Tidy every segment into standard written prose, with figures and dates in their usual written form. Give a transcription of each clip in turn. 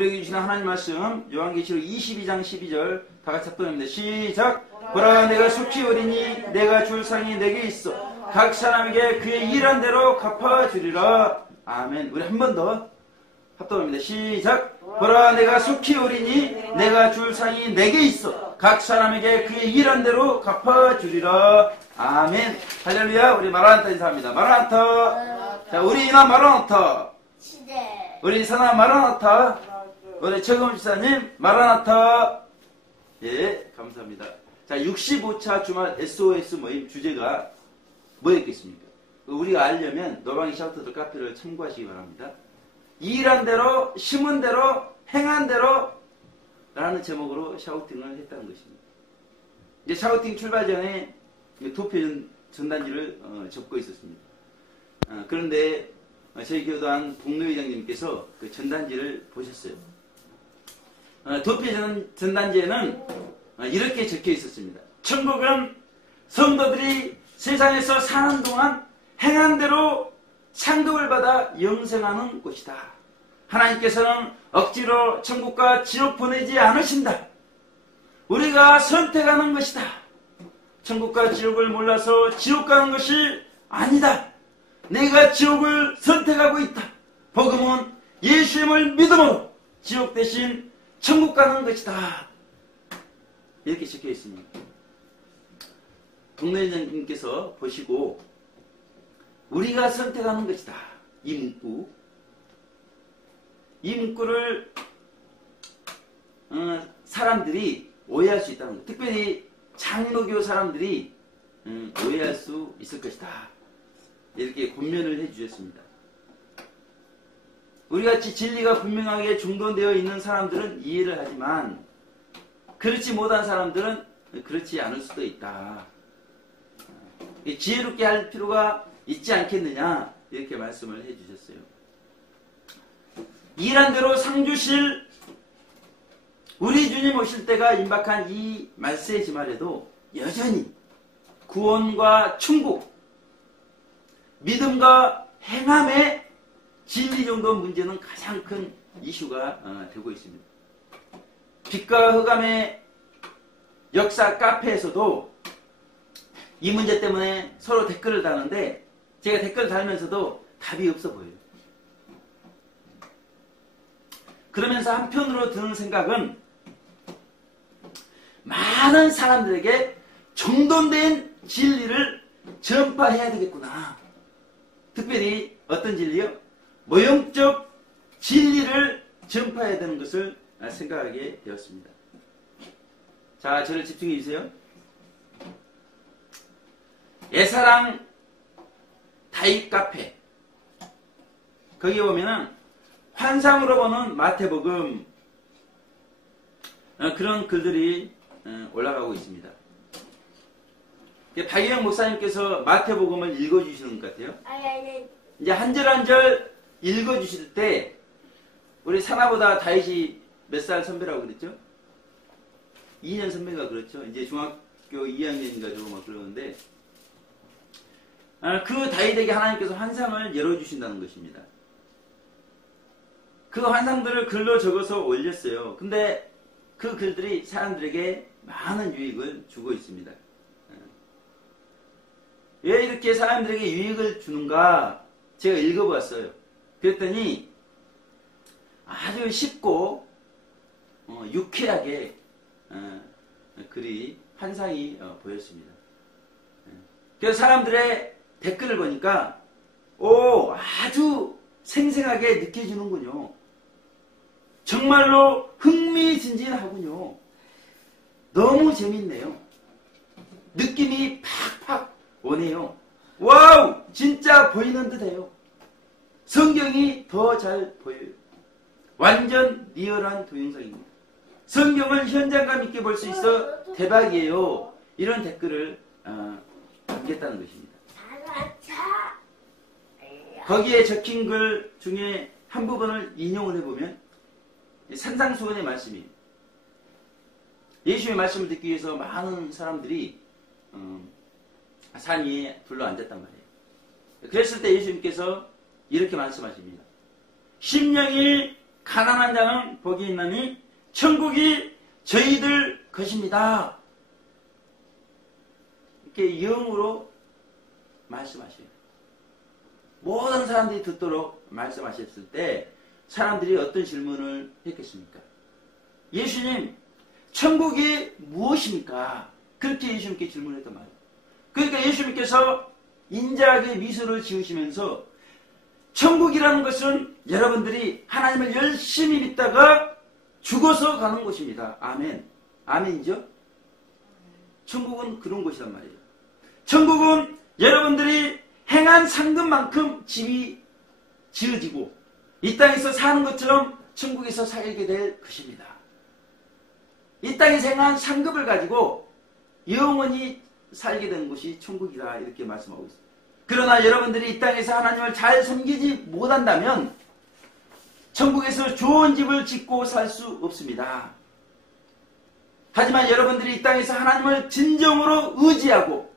우리에게 주신 하나님 말씀 요한계시록 22장 12절 다 같이 합독합니다. 시작. 보라 내가 속히 오리니 내가 줄 상이 내게 있어 각 사람에게 그의 일한 대로 갚아주리라. 아멘. 우리 한 번 더 합독합니다. 시작. 보라 내가 속히 오리니 내가 줄 상이 내게 있어 각 사람에게 그의 일한 대로 갚아주리라. 아멘. 할렐루야. 우리 마라나타 인사합니다. 마라나타. 자, 우리 이나 마라나타. 우리 사나 마라나타. 우리 최금 지사님 마라나타. 예, 감사합니다. 자, 65차 주말 SOS 모임 주제가 뭐였겠습니까? 우리가 알려면 노방이 샤우터들 카페를 참고하시기 바랍니다. 일한 대로, 심은 대로, 행한 대로 라는 제목으로 샤우팅을 했다는 것입니다. 이제 샤우팅 출발 전에 도표 전단지를 접고 있었습니다. 그런데 저희 교단 동료회장님께서 그 전단지를 보셨어요. 도표 전단지에는 이렇게 적혀 있었습니다. 천국은 성도들이 세상에서 사는 동안 행한 대로 상급을 받아 영생하는 곳이다. 하나님께서는 억지로 천국과 지옥 보내지 않으신다. 우리가 선택하는 것이다. 천국과 지옥을 몰라서 지옥 가는 것이 아니다. 내가 지옥을 선택하고 있다. 복음은 예수님을 믿음으로 지옥 대신 천국 가는 것이다. 이렇게 적혀 있습니다. 동네장님께서 보시고 우리가 선택하는 것이다. 이 문구를 사람들이 오해할 수 있다는 것. 특별히 장로교 사람들이 오해할 수 있을 것이다. 이렇게 권면을 해주셨습니다. 우리같이 진리가 분명하게 중도되어 있는 사람들은 이해를 하지만 그렇지 못한 사람들은 그렇지 않을 수도 있다. 지혜롭게 할 필요가 있지 않겠느냐 이렇게 말씀을 해주셨어요. 일한 대로 상 주실 우리 주님 오실 때가 임박한 이 말세의 지말에도 여전히 구원과 천국, 믿음과 행함의 진리 정도 문제는 가장 큰 이슈가 되고 있습니다. 빛과 흑암의 역사 카페에서도 이 문제 때문에 서로 댓글을 다는데 제가 댓글을 달면서도 답이 없어 보여요. 그러면서 한편으로 드는 생각은 많은 사람들에게 정돈된 진리를 전파해야 되겠구나. 특별히 어떤 진리요? 모형적 진리를 전파해야 되는 것을 생각하게 되었습니다. 자, 저를 집중해 주세요. 예사랑 다윗 카페 거기 보면은 환상으로 보는 마태복음 그런 글들이 올라가고 있습니다. 박예영 목사님께서 마태복음을 읽어주시는 것 같아요. 이제 한 절 한 절 읽어주실 때 우리 사나보다 다윗이 몇 살 선배라고 그랬죠? 2년 선배가 그렇죠. 이제 중학교 2학년인가 저거 막 그러는데 그 다윗에게 하나님께서 환상을 열어주신다는 것입니다. 그 환상들을 글로 적어서 올렸어요. 근데 그 글들이 사람들에게 많은 유익을 주고 있습니다. 왜 이렇게 사람들에게 유익을 주는가 제가 읽어봤어요. 그랬더니 아주 쉽고 유쾌하게 글이 환상이 보였습니다. 그래서 사람들의 댓글을 보니까 아주 생생하게 느껴지는군요. 정말로 흥미진진하군요. 너무 재밌네요. 느낌이 팍팍 오네요. 와우! 진짜 보이는 듯해요. 성경이 더 잘 보여요. 완전 리얼한 동영상입니다. 성경을 현장감 있게 볼 수 있어 대박이에요. 이런 댓글을 남겼다는 것입니다. 거기에 적힌 글 중에 한 부분을 인용을 해보면 산상수훈의 말씀이에요. 예수의 말씀을 듣기 위해서 많은 사람들이 산 위에 둘러앉았단 말이에요. 그랬을 때 예수님께서 이렇게 말씀하십니다. 심령이 가난한 자는 복이 있나니 천국이 저희들 것입니다. 이렇게 영으로 말씀하셔요. 모든 사람들이 듣도록 말씀하셨을 때 사람들이 어떤 질문을 했겠습니까? 예수님, 천국이 무엇입니까? 그렇게 예수님께 질문했단 말이에요. 그러니까 예수님께서 인자하게 미소를 지으시면서 천국이라는 것은 여러분들이 하나님을 열심히 믿다가 죽어서 가는 곳입니다. 아멘. 아멘이죠? 천국은 그런 곳이란 말이에요. 천국은 여러분들이 행한 상급만큼 집이 지어지고 이 땅에서 사는 것처럼 천국에서 살게 될 것입니다. 이 땅에서 행한 상급을 가지고 영원히 살게 된 곳이 천국이다 이렇게 말씀하고 있습니다. 그러나 여러분들이 이 땅에서 하나님을 잘 섬기지 못한다면 천국에서 좋은 집을 짓고 살 수 없습니다. 하지만 여러분들이 이 땅에서 하나님을 진정으로 의지하고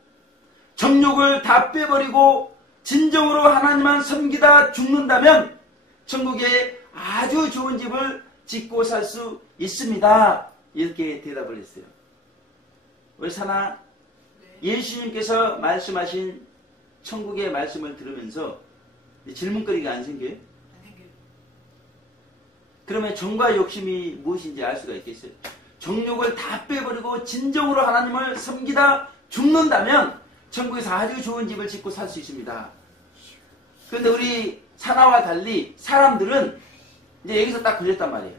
정욕을 다 빼버리고 진정으로 하나님만 섬기다 죽는다면 천국에 아주 좋은 집을 짓고 살 수 있습니다. 이렇게 대답을 했어요. 우리 사나 예수님께서 말씀하신 천국의 말씀을 들으면서 질문거리가 안 생겨요? 안 생겨요. 그러면 정과 욕심이 무엇인지 알 수가 있겠어요? 정욕을 다 빼버리고 진정으로 하나님을 섬기다 죽는다면 천국에서 아주 좋은 집을 짓고 살 수 있습니다. 그런데 우리 사나와 달리 사람들은 이제 여기서 딱 걸렸단 말이에요.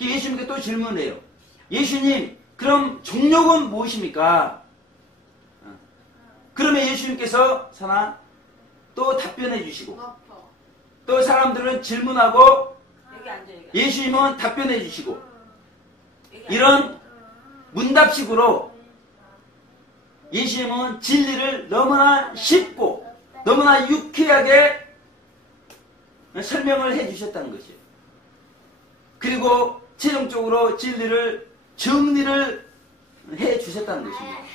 예수님께 또 질문해요. 예수님, 그럼 정욕은 무엇입니까? 그러면 예수님께서 사나 또 답변해 주시고 또 사람들은 질문하고 예수님은 답변해 주시고 이런 문답식으로 예수님은 진리를 너무나 쉽고 너무나 유쾌하게 설명을 해 주셨다는 것이에요. 그리고 최종적으로 진리를 정리를 해 주셨다는 것입니다.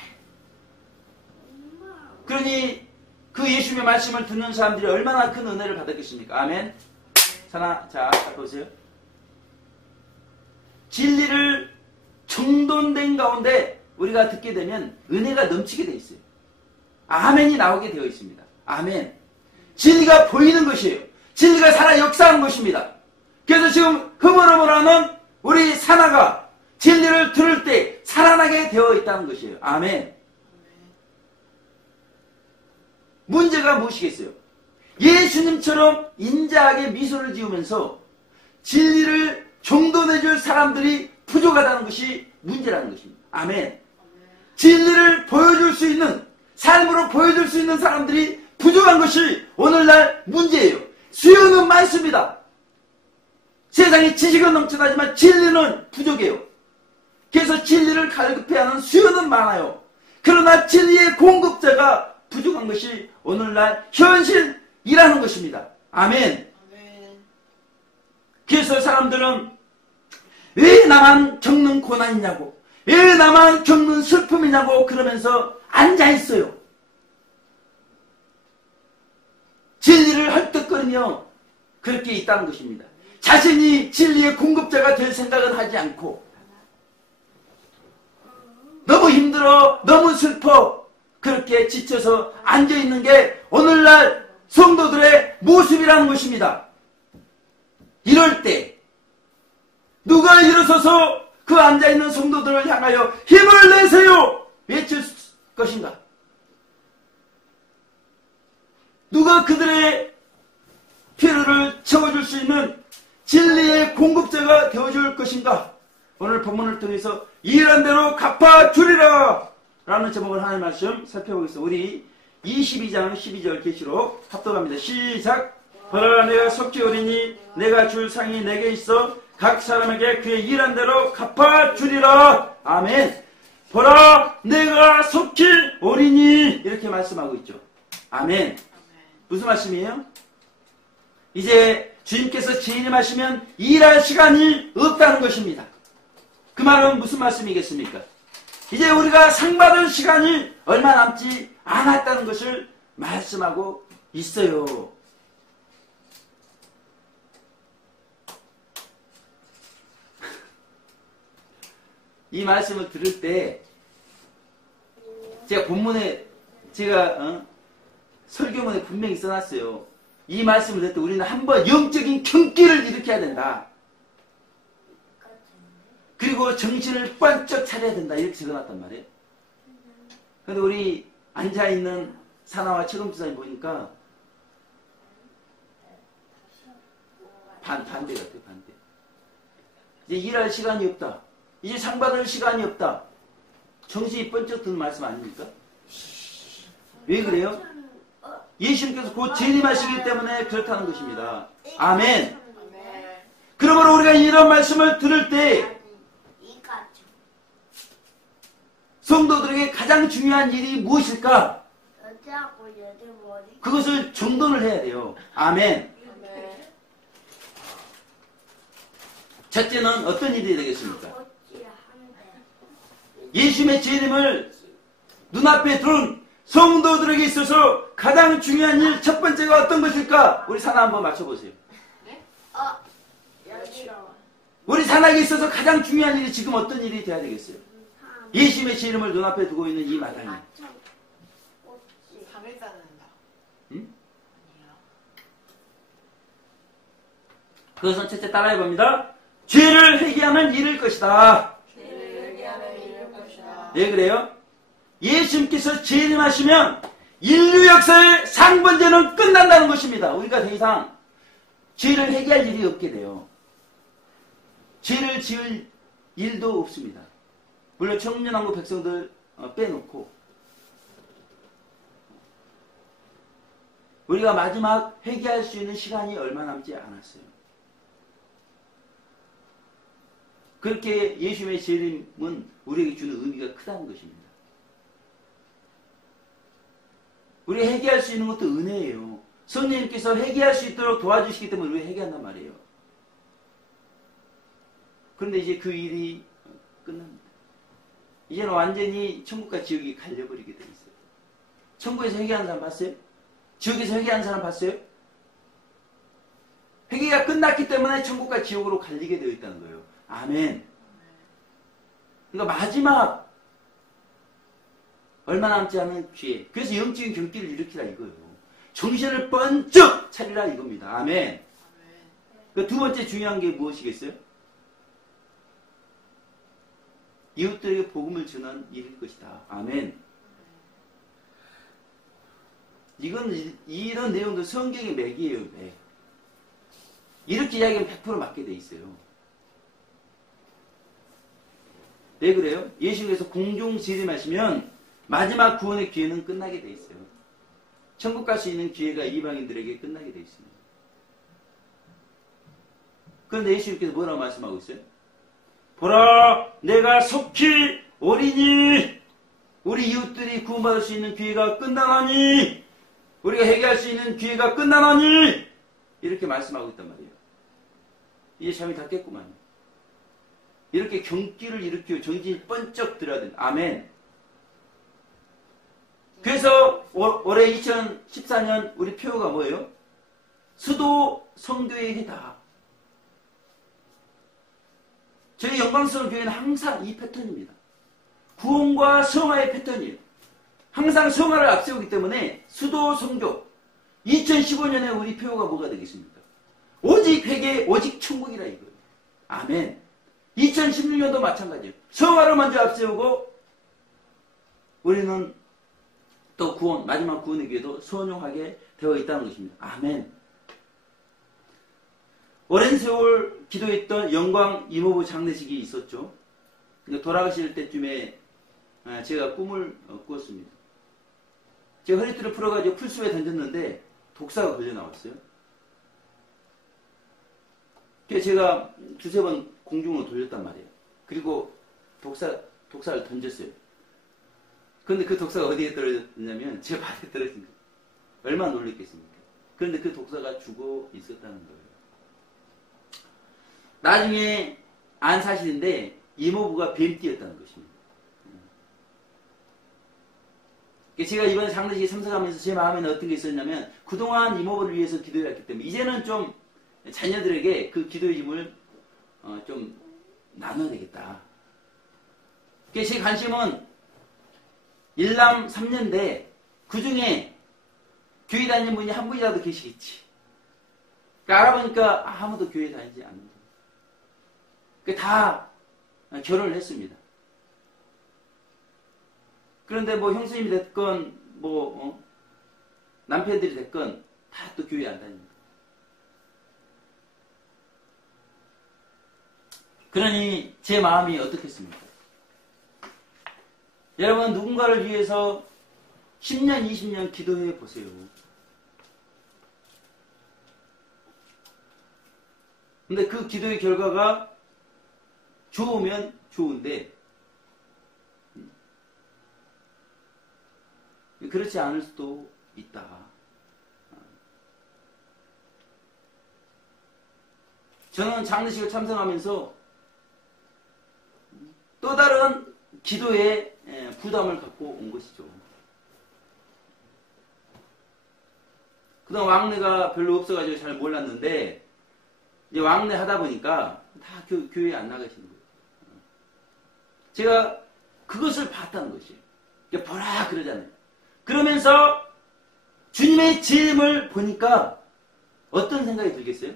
그러니 그 예수님의 말씀을 듣는 사람들이 얼마나 큰 은혜를 받았겠습니까? 아멘. 사나, 자, 보세요. 진리를 정돈된 가운데 우리가 듣게 되면 은혜가 넘치게 되어 있어요. 아멘이 나오게 되어 있습니다. 아멘. 진리가 보이는 것이에요. 진리가 살아 역사하는 것입니다. 그래서 지금 흐물흐물하는 우리 사나가 진리를 들을 때 살아나게 되어 있다는 것이에요. 아멘. 문제가 무엇이겠어요? 예수님처럼 인자하게 미소를 지으면서 진리를 정돈해줄 사람들이 부족하다는 것이 문제라는 것입니다. 아멘. 진리를 보여줄 수 있는, 삶으로 보여줄 수 있는 사람들이 부족한 것이 오늘날 문제예요. 수요는 많습니다. 세상에 지식은 넘쳐나지만 진리는 부족해요. 그래서 진리를 갈급해하는 수요는 많아요. 그러나 진리의 공급자가 부족한 것이 오늘날 현실이라는 것입니다. 아멘. 그래서 사람들은 왜 나만 겪는 고난이냐고, 왜 나만 겪는 슬픔이냐고 그러면서 앉아있어요. 진리를 헐떡거리며 그렇게 있다는 것입니다. 자신이 진리의 공급자가 될 생각은 하지 않고 너무 힘들어, 너무 슬퍼 그렇게 지쳐서 앉아있는 게 오늘날 성도들의 모습이라는 것입니다. 이럴 때 누가 일어서서 그 앉아있는 성도들을 향하여 힘을 내세요! 외칠 것인가? 누가 그들의 필요를 채워줄 수 있는 진리의 공급자가 되어줄 것인가? 오늘 본문을 통해서 일한 대로 갚아주리라! 라는 제목을 하나의 말씀 살펴보겠습니다. 우리 22장 12절 계시록 합독합니다. 시작! 보라 내가 속죄 어리니 내가 줄 상이 내게 있어 각 사람에게 그의 일한 대로 갚아주리라. 아멘. 보라 내가 속죄 어리니 이렇게 말씀하고 있죠. 아멘. 무슨 말씀이에요? 이제 주님께서 재림하시면 일할 시간이 없다는 것입니다. 그 말은 무슨 말씀이겠습니까? 이제 우리가 상 받을 시간이 얼마 남지 않았다는 것을 말씀하고 있어요. 이 말씀을 들을 때 제가 본문에 제가 설교문에 분명히 써놨어요. 이 말씀을 듣을 때 우리는 한번 영적인 경기를 일으켜야 된다. 그리고 정신을 번쩍 차려야 된다. 이렇게 적어놨단 말이에요. 근데 우리 앉아있는 사나와 최금수사님 보니까 반대 같아요. 반대. 이제 일할 시간이 없다. 이제 상 받을 시간이 없다. 정신이 번쩍 드는 말씀 아닙니까? 왜 그래요? 예수님께서 곧 재림하시기 때문에 그렇다는 것입니다. 아멘. 그러므로 우리가 이런 말씀을 들을 때 성도들에게 가장 중요한 일이 무엇일까? 그것을 정돈을 해야 돼요. 아멘. 첫째는 어떤 일이 되겠습니까? 예수님의 재림을 눈앞에 둔 성도들에게 있어서 가장 중요한 일 첫 번째가 어떤 것일까? 우리 사나 한번 맞춰보세요. 우리 사나에게 있어서 가장 중요한 일이 지금 어떤 일이 돼야 되겠어요? 예수님의 재림을 눈앞에 두고 있는 이 마당이. 응? 그것은 첫째 따라해봅니다. 죄를 회개하는 일일 것이다. 왜 그래요? 예수님께서 재림하시면 인류 역사의 상번제는 끝난다는 것입니다. 우리가 더 이상 죄를 회개할 일이 없게 돼요. 죄를 지을 일도 없습니다. 물론 청년왕국 백성들 빼놓고 우리가 마지막 회개할 수 있는 시간이 얼마 남지 않았어요. 그렇게 예수님의 재림은 우리에게 주는 의미가 크다는 것입니다. 우리가 회개할 수 있는 것도 은혜예요. 성령님께서 회개할 수 있도록 도와주시기 때문에 우리가 회개한단 말이에요. 그런데 이제 그 일이 끝납니다. 이제는 완전히 천국과 지옥이 갈려버리게 돼 있어요. 천국에서 회개하는 사람 봤어요? 지옥에서 회개하는 사람 봤어요? 회개가 끝났기 때문에 천국과 지옥으로 갈리게 되어 있다는 거예요. 아멘. 그러니까 마지막 얼마 남지 않은 기회. 그래서 영적인 경기를 일으키라 이거예요. 정신을 번쩍 차리라 이겁니다. 아멘. 그 두 번째 중요한 게 무엇이겠어요? 이웃들에게 복음을 전하는 일일 것이다. 아멘. 이런 내용도 성경의 맥이에요. 맥. 이렇게 이야기하면 100% 맞게 돼 있어요. 왜 그래요? 예수님께서 공중 재림하시면 마지막 구원의 기회는 끝나게 돼 있어요. 천국 갈 수 있는 기회가 이방인들에게 끝나게 돼 있습니다. 그런데 예수님께서 뭐라고 말씀하고 있어요? 보라, 내가 속히 오리니 우리 이웃들이 구원받을 수 있는 기회가 끝나나니 우리가 회개할 수 있는 기회가 끝나나니 이렇게 말씀하고 있단 말이에요. 이제 잠이 다 깼구만요. 이렇게 경기를 일으키고 정신이 번쩍 들어야 된다. 아멘. 그래서 올해 2014년 우리 표어가 뭐예요? 수도 성교의 해다. 저희 영광스러운 교회는 항상 이 패턴입니다. 구원과 성화의 패턴이에요. 항상 성화를 앞세우기 때문에 수도 성교. 2015년에 우리 표어가 뭐가 되겠습니까? 오직 회개, 오직 천국이라 이거예요. 아멘. 2016년도 마찬가지예요. 성화를 먼저 앞세우고 우리는 또 구원, 마지막 구원의 기회도 선용하게 되어 있다는 것입니다. 아멘. 오랜 세월 기도했던 영광 이모부 장례식이 있었죠. 돌아가실 때쯤에 제가 꿈을 꾸었습니다. 제가 허리띠를 풀어가지고 풀숲에 던졌는데 독사가 걸려 나왔어요. 그래서 제가 두세 번 공중으로 돌렸단 말이에요. 그리고 독사를 던졌어요. 그런데 그 독사가 어디에 떨어졌냐면 제 발에 떨어진 거예요. 얼마나 놀랬겠습니까? 그런데 그 독사가 죽어 있었다는 거예요. 나중에 안 사실인데 이모부가 뱀띠였다는 것입니다. 제가 이번 장례식에 참석하면서 제 마음에는 어떤 게 있었냐면 그동안 이모부를 위해서 기도해왔기 때문에 이제는 좀 자녀들에게 그 기도의 힘을 좀 나눠야 되겠다. 제 관심은 일남 3년대 그 중에 교회 다니는 분이 한 분이라도 계시겠지. 그러니까 알아보니까 아무도 교회 다니지 않는다. 다 결혼을 했습니다. 그런데 뭐 형수님이 됐건 남편들이 됐건 다 또 교회 안 다닙니다. 그러니 제 마음이 어떻겠습니까? 여러분 누군가를 위해서 10년, 20년 기도해 보세요. 근데 그 기도의 결과가 좋으면 좋은데 그렇지 않을 수도 있다. 저는 장례식을 참석하면서 또 다른 기도에 부담을 갖고 온 것이죠. 그동안 왕래가 별로 없어가지고 잘 몰랐는데 이제 왕래 하다 보니까 다 교회에 안 나가시는 거예요. 제가 그것을 봤다는 것이에요. 보라 그러잖아요. 그러면서 주님의 재림을 보니까 어떤 생각이 들겠어요?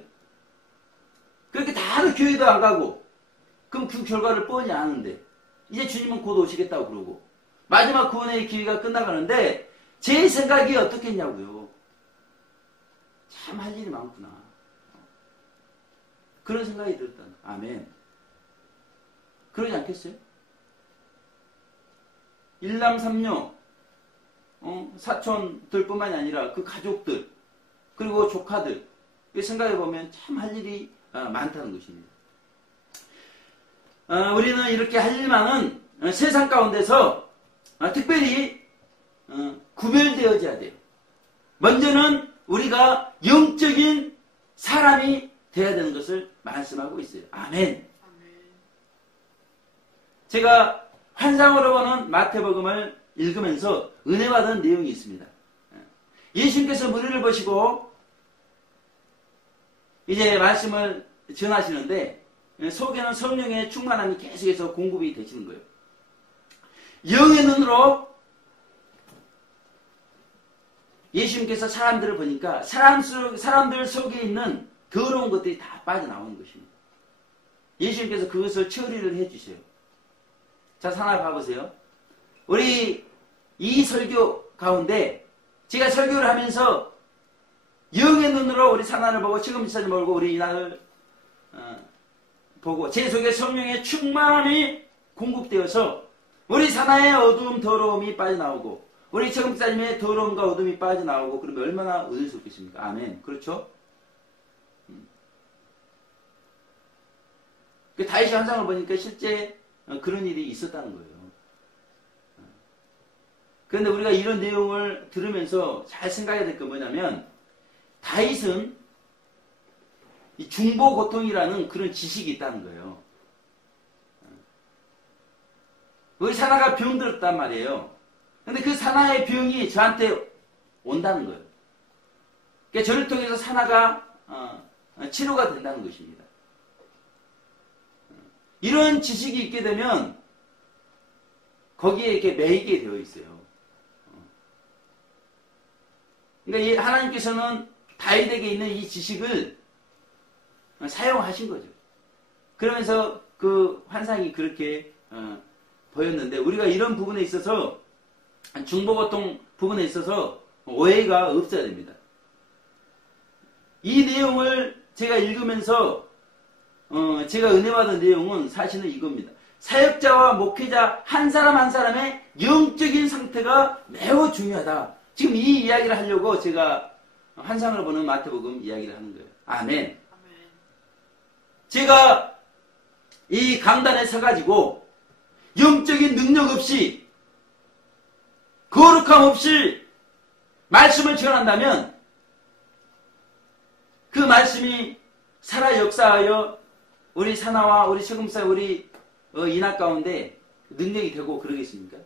그렇게 다들 교회도 안 가고 그럼 그 결과를 뻔히 아는데 이제 주님은 곧 오시겠다고 그러고 마지막 구원의 기회가 끝나가는데 제 생각이 어떻겠냐고요. 참 할 일이 많구나. 그런 생각이 들었다. 아멘. 그러지 않겠어요? 일남삼녀 사촌들뿐만이 아니라 그 가족들 그리고 조카들 생각해보면 참 할 일이 많다는 것입니다. 우리는 이렇게 할 일만은 세상 가운데서 특별히 구별되어져야 돼요. 먼저는 우리가 영적인 사람이 되어야 되는 것을 말씀하고 있어요. 아멘. 제가 환상으로 보는 마태복음을 읽으면서 은혜 받은 내용이 있습니다. 예수님께서 무리를 보시고 이제 말씀을 전하시는데 속에는 성령의 충만함이 계속해서 공급이 되시는 거예요. 영의 눈으로 예수님께서 사람들을 보니까 사람들 속에 있는 더러운 것들이 다 빠져나오는 것입니다. 예수님께서 그것을 처리를 해주세요. 자, 하나 봐보세요. 우리 이 설교 가운데 제가 설교를 하면서 영의 눈으로 우리 사나를 보고 지금 사진 보고 우리 이날을 보고 제 속에 성령의 충만함이 공급되어서 우리 사나의 어두움 더러움이 빠져나오고 우리 지금사님의 더러움과 어둠이 빠져나오고 그러면 얼마나 은혜스럽겠습니까? 아멘. 그렇죠? 그 다윗의 환상을 보니까 실제 그런 일이 있었다는 거예요. 그런데 우리가 이런 내용을 들으면서 잘 생각해야 될 게 뭐냐면 다윗은 이 중보고통이라는 그런 지식이 있다는 거예요. 우리 사나가 병들었단 말이에요. 근데 그 사나의 병이 저한테 온다는 거예요. 그러니까 저를 통해서 사나가 치료가 된다는 것입니다. 이런 지식이 있게 되면 거기에 이렇게 매이게 되어 있어요. 그러니까 하나님께서는 다윗에게 있는 이 지식을 사용하신 거죠. 그러면서 그 환상이 그렇게 보였는데 우리가 이런 부분에 있어서 중보고통 부분에 있어서 오해가 없어야 됩니다. 이 내용을 제가 읽으면서 제가 은혜받은 내용은 사실은 이겁니다. 사역자와 목회자 한 사람 한 사람의 영적인 상태가 매우 중요하다. 지금 이 이야기를 하려고 제가 환상을 보는 마태복음 이야기를 하는 거예요. 아멘. 제가 이 강단에 서가지고 영적인 능력 없이 거룩함 없이 말씀을 전한다면 그 말씀이 살아 역사하여 우리 사나와 우리 세금사 우리 인학 가운데 능력이 되고 그러겠습니까?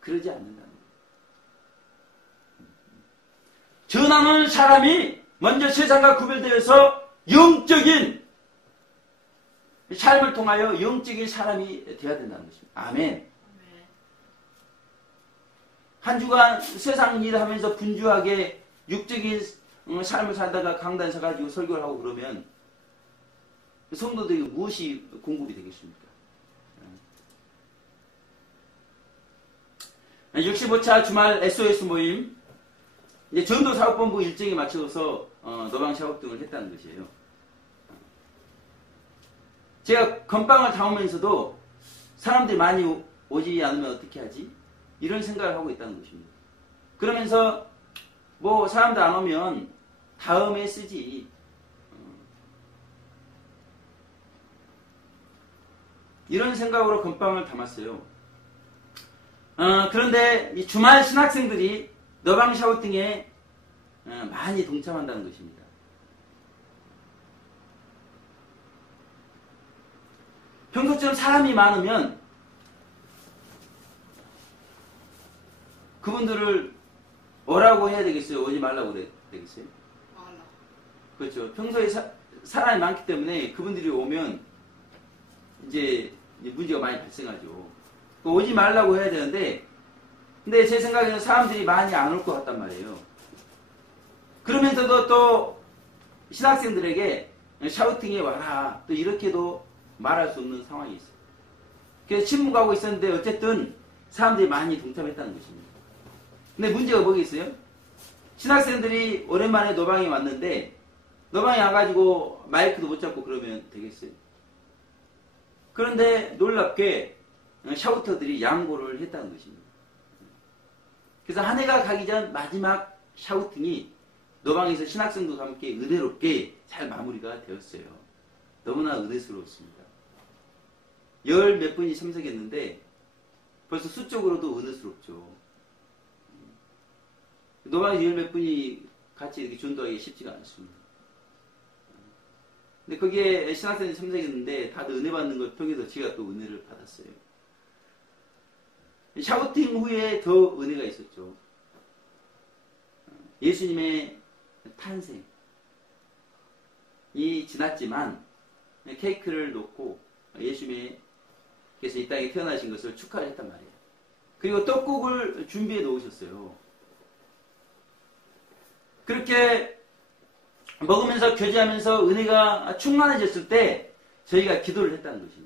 그러지 않는다는 거예요. 전하는 사람이 먼저 세상과 구별되어서 영적인 삶을 통하여 영적인 사람이 되어야 된다는 것입니다. 아멘. 한 주간 세상 일하면서 분주하게 육적인 삶을 살다가 강단 서가지고 설교를 하고 그러면 성도들이 무엇이 공급이 되겠습니까? 65차 주말 SOS 모임, 이제 전도사업본부 일정에 맞춰서 노방 샤워 등을 했다는 것이에요. 제가 건빵을 담으면서도 사람들이 많이 오지 않으면 어떻게 하지? 이런 생각을 하고 있다는 것입니다. 그러면서 뭐 사람들 안 오면 다음에 쓰지. 이런 생각으로 건빵을 담았어요. 그런데 이 주말 신학생들이 너방 샤우팅에 많이 동참한다는 것입니다. 평소처럼 사람이 많으면 그분들을 오라고 해야 되겠어요? 오지 말라고 해야 되겠어요? 그렇죠. 평소에 사람이 많기 때문에 그분들이 오면 이제 문제가 많이 발생하죠. 오지 말라고 해야 되는데, 근데 제 생각에는 사람들이 많이 안 올 것 같단 말이에요. 그러면서도 또 신학생들에게 샤우팅에 와라, 또 이렇게도 말할 수 없는 상황이 있어요. 그래서 침묵하고 있었는데 어쨌든 사람들이 많이 동참했다는 것입니다. 근데 문제가 뭐겠어요? 신학생들이 오랜만에 노방에 왔는데 노방에 와가지고 마이크도 못 잡고 그러면 되겠어요? 그런데 놀랍게 샤우터들이 양보를 했다는 것입니다. 그래서 한 해가 가기 전 마지막 샤우팅이 노방에서 신학생들과 함께 은혜롭게 잘 마무리가 되었어요. 너무나 은혜스러웠습니다. 열 몇 분이 참석했는데 벌써 수적으로도 은혜스럽죠. 노방에서 열 몇 분이 같이 이렇게 전도하기 쉽지가 않습니다. 근데 거기에 신학생들이 참석했는데 다들 은혜 받는 걸 통해서 제가 또 은혜를 받았어요. 샤우팅 후에 더 은혜가 있었죠. 예수님의 탄생이 지났지만 케이크를 놓고 예수님께서 이 땅에 태어나신 것을 축하를 했단 말이에요. 그리고 떡국을 준비해 놓으셨어요. 그렇게 먹으면서 교제하면서 은혜가 충만해졌을 때 저희가 기도를 했다는 것입니다.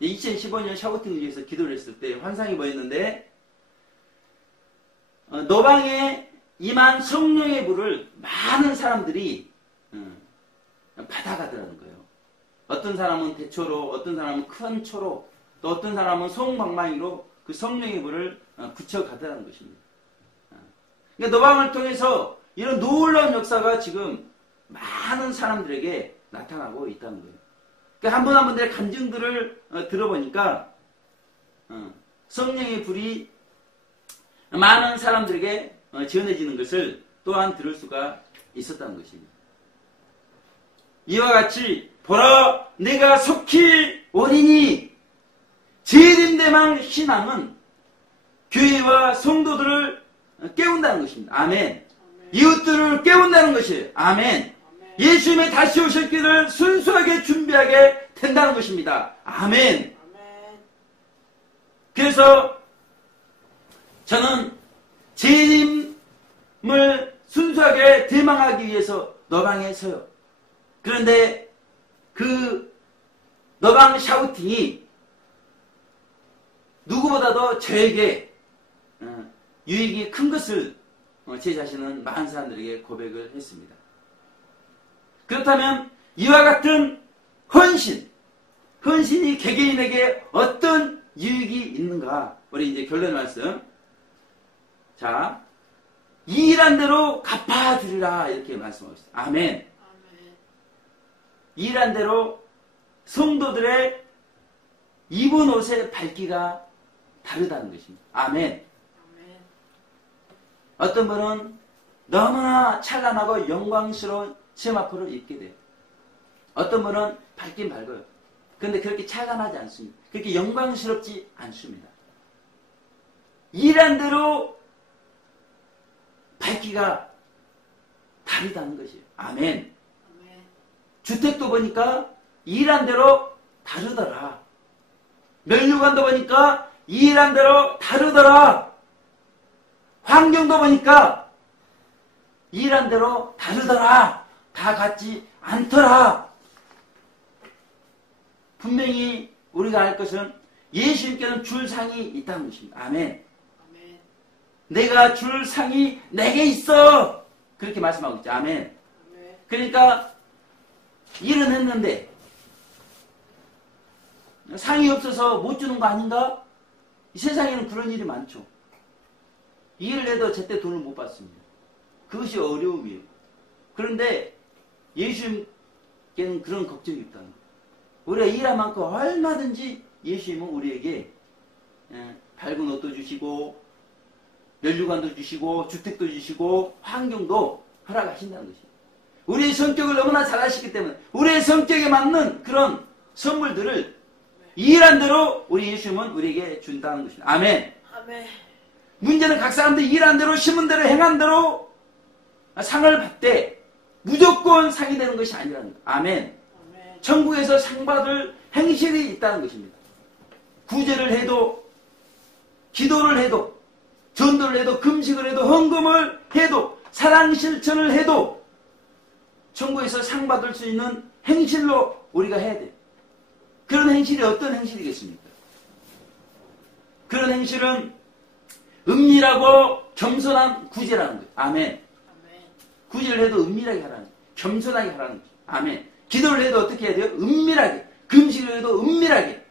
2015년 샤우팅을 위해서 기도를 했을 때 환상이 보였는데 노방에 임한 성령의 불을 많은 사람들이 받아가더라는 거예요. 어떤 사람은 대초로, 어떤 사람은 큰 초로, 또 어떤 사람은 송방망이로 그 성령의 불을 붙여가더라는 것입니다. 그러니까 노방을 통해서 이런 놀라운 역사가 지금 많은 사람들에게 나타나고 있다는 거예요. 그러니까 한 분 한 분들의 간증들을 들어보니까 성령의 불이 많은 사람들에게 전해지는 것을 또한 들을 수가 있었다는 것입니다. 이와 같이 보라 내가 속히 오리니 재림대망 신앙은 교회와 성도들을 깨운다는 것입니다. 아멘. 이웃들을 깨운다는 것이에요. 아멘. 예수님의 다시 오실 길을 순수하게 준비하게 된다는 것입니다. 아멘. 그래서 저는 재림을 순수하게 대망하기 위해서 너방에 서요. 그런데 그 너방 샤우팅이 누구보다도 저에게 유익이 큰 것을 제 자신은 많은 사람들에게 고백을 했습니다. 그렇다면 이와 같은 헌신이 개개인에게 어떤 유익이 있는가? 우리 이제 결론 말씀. 자, 이 일한 대로 갚아주리라 이렇게 말씀하고 있어요. 아멘. 이 일한 대로 성도들의 입은 옷의 밝기가 다르다는 것입니다. 아멘. 어떤 분은 너무나 찬란하고 영광스러운 세마포를 입게 돼요. 어떤 분은 밝긴 밝아요. 그런데 그렇게 찬란하지 않습니다. 그렇게 영광스럽지 않습니다. 일한 대로 밝기가 다르다는 것이에요. 아멘. 주택도 보니까 일한 대로 다르더라. 면류관도 보니까 일한 대로 다르더라. 환경도 보니까 일한 대로 다르더라. 다 같지 않더라. 분명히 우리가 알 것은 예수님께는 줄 상이 있다는 것입니다. 아멘. 아멘. 내가 줄 상이 내게 있어. 그렇게 말씀하고 있죠. 아멘. 아멘. 그러니까 일은 했는데 상이 없어서 못 주는 거 아닌가? 이 세상에는 그런 일이 많죠. 일을 해도 제때 돈을 못 받습니다. 그것이 어려움이에요. 그런데 예수님께는 그런 걱정이 없다는 거예요. 우리가 일한 만큼 얼마든지 예수님은 우리에게 밝은 옷도 주시고 면류관도 주시고 주택도 주시고 환경도 허락하신다는 것입니다. 우리의 성격을 너무나 잘 아시기 때문에 우리의 성격에 맞는 그런 선물들을 일한 대로 우리 예수님은 우리에게 준다는 것입니다. 아멘. 아멘. 문제는 각 사람들이 일한 대로 심은 대로 행한 대로 상을 받되 무조건 상이 되는 것이 아니라는 거예요. 아멘. 아멘. 천국에서 상 받을 행실이 있다는 것입니다. 구제를 해도 기도를 해도 전도를 해도 금식을 해도 헌금을 해도 사랑 실천을 해도 천국에서 상 받을 수 있는 행실로 우리가 해야 돼요. 그런 행실이 어떤 행실이겠습니까? 그런 행실은 은밀하고 겸손한 구제라는 거예요. 아멘. 아멘. 구제를 해도 은밀하게 하라는 거예요. 겸손하게 하라는 거예요. 아멘. 기도를 해도 어떻게 해야 돼요? 은밀하게. 금식을 해도 은밀하게.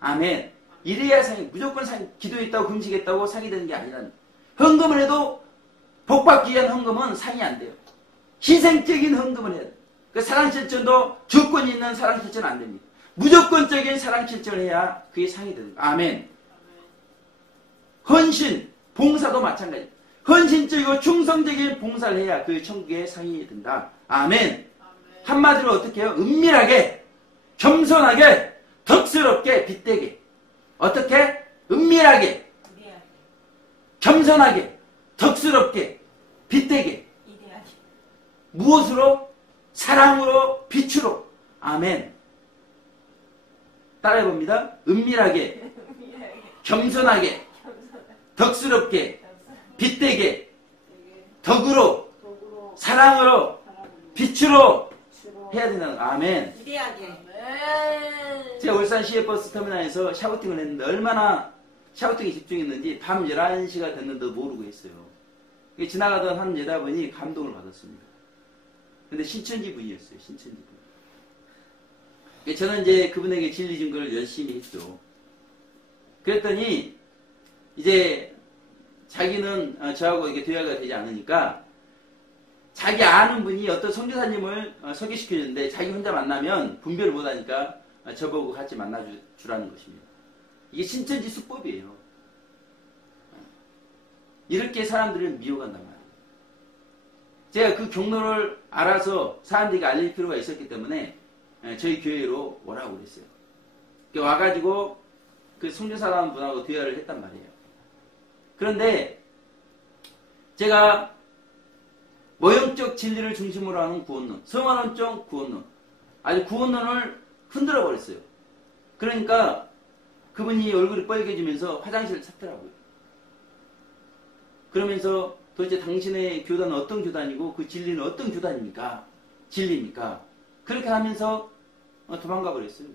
아멘. 이래야 상이, 무조건 상이, 기도했다고 금식했다고 상이 되는 게 아니라는 거예요. 헌금을 해도 복받기 위한 헌금은 상이 안 돼요. 희생적인 헌금을 해야 돼요. 그 사랑 실천도 조건이 있는 사랑 실천은 안 됩니다. 무조건적인 사랑 실천을 해야 그게 상이 되는 거예요. 아멘. 헌신, 봉사도 마찬가지입니다. 헌신적이고 충성적인 봉사를 해야 그 천국의 상이 된다. 아멘. 아멘. 한마디로 어떻게 해요? 은밀하게, 겸손하게, 덕스럽게, 빗대게. 어떻게? 은밀하게, 이대하게. 겸손하게, 덕스럽게, 빗대게. 이대하게. 무엇으로? 사랑으로, 빛으로. 아멘. 따라해봅니다. 은밀하게, 겸손하게, 덕스럽게, 빗대게, 덕으로, 사랑으로, 빛으로 해야 된다는 거. 아멘. 이대하게. 제가 울산 시외버스 터미널에서 샤우팅을 했는데 얼마나 샤우팅에 집중했는지 밤 11시가 됐는데도 모르고 했어요. 지나가던 한 여자분이 감동을 받았습니다. 근데 신천지 분이었어요. 신천지 분. 저는 이제 그분에게 진리 증거를 열심히 했죠. 그랬더니 이제 자기는 저하고 이게 대화가 되지 않으니까 자기 아는 분이 어떤 선교사님을 소개시켜줬는데 자기 혼자 만나면 분별을 못하니까 저보고 같이 만나주라는 것입니다. 이게 신천지 수법이에요. 이렇게 사람들을 미워간단 말이에요. 제가 그 경로를 알아서 사람들에게 알릴 필요가 있었기 때문에 저희 교회로 오라고 그랬어요. 와가지고 그 선교사라는 분하고 대화를 했단 말이에요. 그런데 제가 모형적 진리를 중심으로 하는 구원론, 성화론적 구원론, 아주 구원론을 흔들어 버렸어요. 그러니까 그분이 얼굴이 빨개지면서 화장실을 찾더라고요. 그러면서 도대체 당신의 교단은 어떤 교단이고 그 진리는 어떤 교단입니까? 진리입니까? 그렇게 하면서 도망가 버렸어요.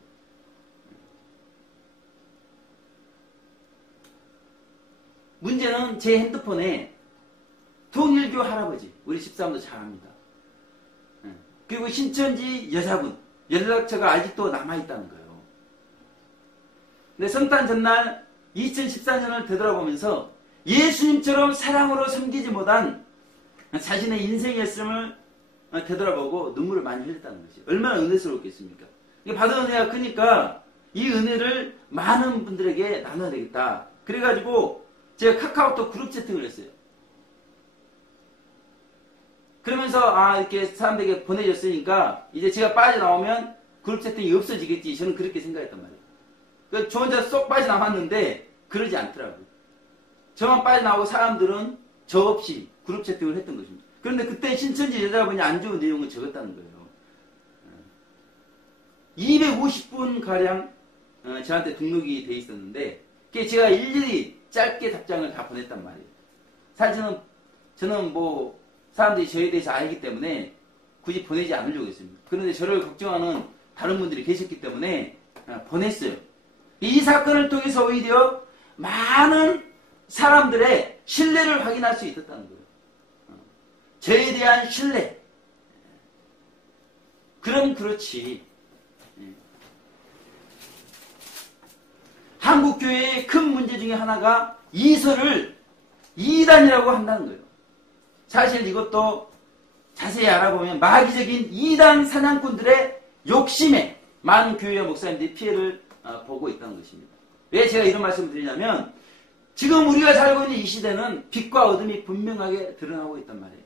문제는 제 핸드폰에 통일교 할아버지, 우리 집사람도 잘 압니다. 그리고 신천지 여자분, 연락처가 아직도 남아있다는 거예요. 근데 성탄 전날 2014년을 되돌아보면서 예수님처럼 사랑으로 섬기지 못한 자신의 인생이었음을 되돌아보고 눈물을 많이 흘렸다는 것이 얼마나 은혜스럽겠습니까? 받은 은혜가 크니까 이 은혜를 많은 분들에게 나눠야 되겠다. 그래가지고 제가 카카오톡 그룹 채팅을 했어요. 그러면서 이렇게 사람들에게 보내줬으니까 이제 제가 빠져나오면 그룹 채팅이 없어지겠지. 저는 그렇게 생각했단 말이에요. 그 저 혼자 쏙 빠져나왔는데 그러지 않더라고요. 저만 빠져나오고 사람들은 저 없이 그룹 채팅을 했던 것입니다. 그런데 그때 신천지 여자분이 안 좋은 내용을 적었다는 거예요. 250분 저한테 등록이 돼 있었는데 제가 일일이 짧게 답장을 다 보냈단 말이에요. 사실 저는 뭐 사람들이 저에 대해서 알기 때문에 굳이 보내지 않으려고 했습니다. 그런데 저를 걱정하는 다른 분들이 계셨기 때문에 보냈어요. 이 사건을 통해서 오히려 많은 사람들의 신뢰를 확인할 수 있었다는 거예요. 저에 대한 신뢰. 그럼 그렇지. 한국교회의 큰 문제 중에 하나가 이설을 이단이라고 한다는 거예요. 사실 이것도 자세히 알아보면 마귀적인 이단 사냥꾼들의 욕심에 많은 교회와 목사님들이 피해를 보고 있다는 것입니다. 왜 제가 이런 말씀을 드리냐면 지금 우리가 살고 있는 이 시대는 빛과 어둠이 분명하게 드러나고 있단 말이에요.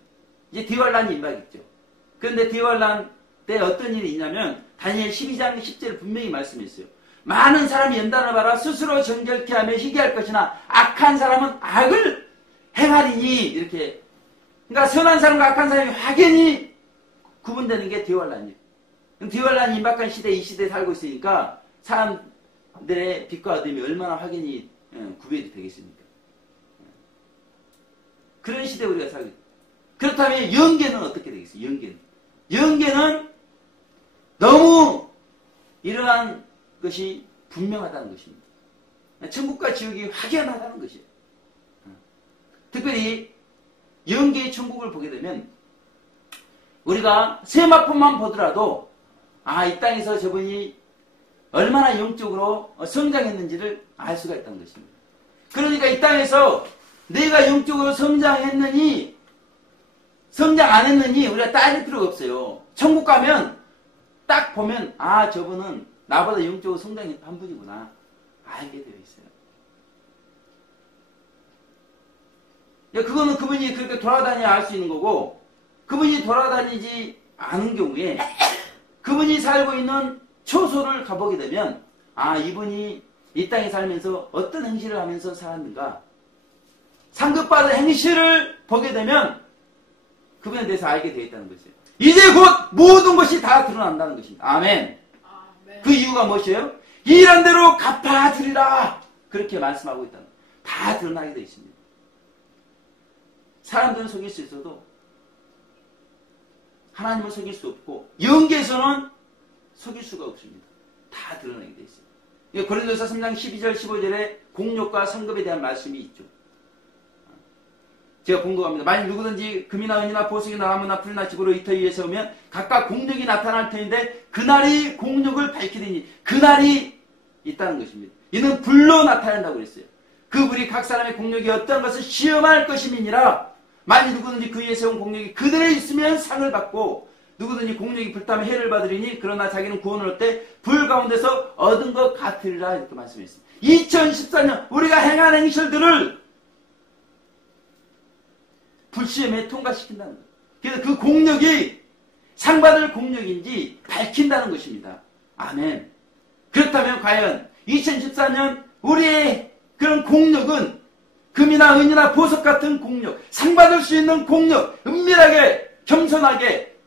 이제 디왈란이 임박했죠. 그런데 디왈란 때 어떤 일이 있냐면 다니엘 12장 10절을 분명히 말씀했어요. 많은 사람이 연단을 받아 스스로 정결케 하며 희귀할 것이나 악한 사람은 악을 행하리니 이렇게. 그러니까 선한 사람과 악한 사람이 확연히 구분되는 게 디왈란이에요. 디왈란이 임박한 시대, 이 시대에 살고 있으니까 사람들의 빛과 어둠이 얼마나 확연히 구별이 되겠습니까? 그런 시대에 우리가 살고 있어요. 그렇다면 영계는 어떻게 되겠어요? 영계는 너무 이러한 것이 분명하다는 것입니다. 천국과 지옥이 확연하다는 것이에요. 특별히 영계의 천국을 보게 되면 우리가 세마포만 보더라도 이 땅에서 저분이 얼마나 영적으로 성장했는지를 알 수가 있다는 것입니다. 그러니까 이 땅에서 내가 영적으로 성장했느니 성장 안 했느니 우리가 따질 필요가 없어요. 천국 가면 딱 보면 저분은 나보다 영적으로 성장한 분이구나 알게 되어 있어요. 그거는 그분이 그렇게 돌아다녀야 알 수 있는 거고, 그분이 돌아다니지 않은 경우에 그분이 살고 있는 처소를 가보게 되면 이분이 이 땅에 살면서 어떤 행실을 하면서 살았는가, 상급받은 행실을 보게 되면 그분에 대해서 알게 되어 있다는 것이에요. 이제 곧 모든 것이 다 드러난다는 것입니다. 아멘. 그 이유가 무엇이에요? 일한 대로 갚아주리라 그렇게 말씀하고 있다는 거예요. 다 드러나게 되어 있습니다. 사람들은 속일 수 있어도 하나님은 속일 수 없고 영계에서는 속일 수가 없습니다. 다 드러나게 되어 있어요. 고린도서 3장 12절 15절에 공력과 상급에 대한 말씀이 있죠. 제가 공고합니다. 만일 누구든지 금이나 은이나 보석이나 나무나 풀이나 집으로 이터 위에 세우면 각각 공력이 나타날 터인데 그날이 공력을 밝히리니, 그날이 있다는 것입니다. 이는 불로 나타난다고 그랬어요. 그 불이 각 사람의 공력이 어떤 것을 시험할 것임이니라. 만일 누구든지 그 위에 세운 공력이 그들에 있으면 상을 받고 누구든지 공력이 불타면 해를 받으리니 그러나 자기는 구원을 얻되 불 가운데서 얻은 것 같으리라 이렇게 말씀했습니다. 2014년 우리가 행한 행실들을 불시험에 통과시킨다는 거예요. 그래서 그 공력이 상받을 공력인지 밝힌다는 것입니다. 아멘. 그렇다면 과연 2014년 우리의 그런 공력은 금이나 은이나 보석 같은 공력, 상받을 수 있는 공력, 은밀하게 겸손하게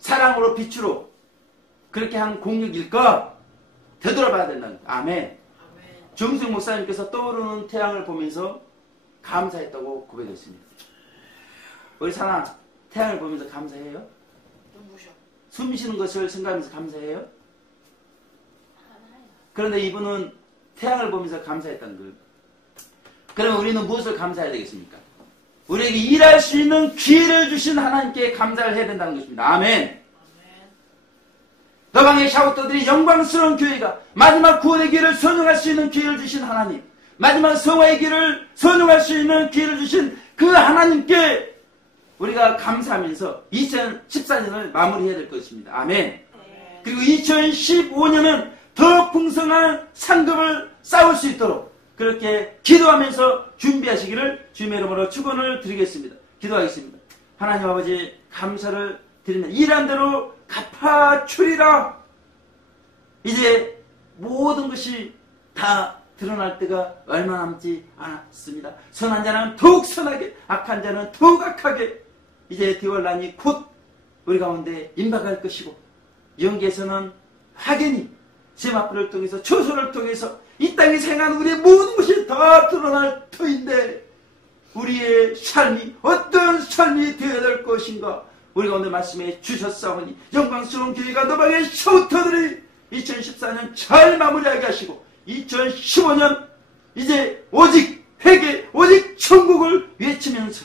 사랑으로 빛으로 그렇게 한 공력일까? 되돌아봐야 된다는 거예요. 아멘. 정수영 목사님께서 떠오르는 태양을 보면서 감사했다고 고백했습니다. 우리 사랑 태양을 보면서 감사해요? 숨 쉬는 것을 생각하면서 감사해요? 그런데 이분은 태양을 보면서 감사했다는 거예요. 그러면 우리는 무엇을 감사해야 되겠습니까? 우리에게 일할 수 있는 기회를 주신 하나님께 감사를 해야 된다는 것입니다. 아멘. 너방의 샤우터들이 영광스러운 교회가 마지막 구원의 기회를 선용할 수 있는 기회를 주신 하나님, 마지막 성화의 길을 선용할 수 있는 기회를 주신 그 하나님께 우리가 감사하면서 2014년을 마무리해야 될 것입니다. 아멘. 그리고 2015년은 더 풍성한 상급을 쌓을 수 있도록 그렇게 기도하면서 준비하시기를 주님의 이름으로 축원을 드리겠습니다. 기도하겠습니다. 하나님 아버지 감사를 드립니다. 일한 대로 갚아주리라. 이제 모든 것이 다 드러날 때가 얼마 남지 않았습니다. 선한 자는 더욱 선하게, 악한 자는 더욱 악하게 이제 디왈란이 곧 우리 가운데 임박할 것이고 영계에서는 확연히 세마포를 통해서 초소를 통해서 이 땅에 생각하는 우리의 모든 것이 다 드러날 터인데 우리의 삶이 어떤 삶이 되어야 될 것인가. 우리가 오늘 말씀에 주셨사오니 영광스러운 교회가 너방의 셔터들이 2014년 잘 마무리하게 하시고 2015년 이제 오직 회개, 오직 천국을 외치면서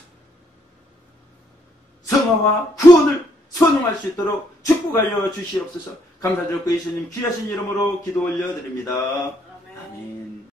성화와 구원을 선용할 수 있도록 축복하여 주시옵소서. 감사드리고 예수님 귀하신 이름으로 기도 올려드립니다. 아멘.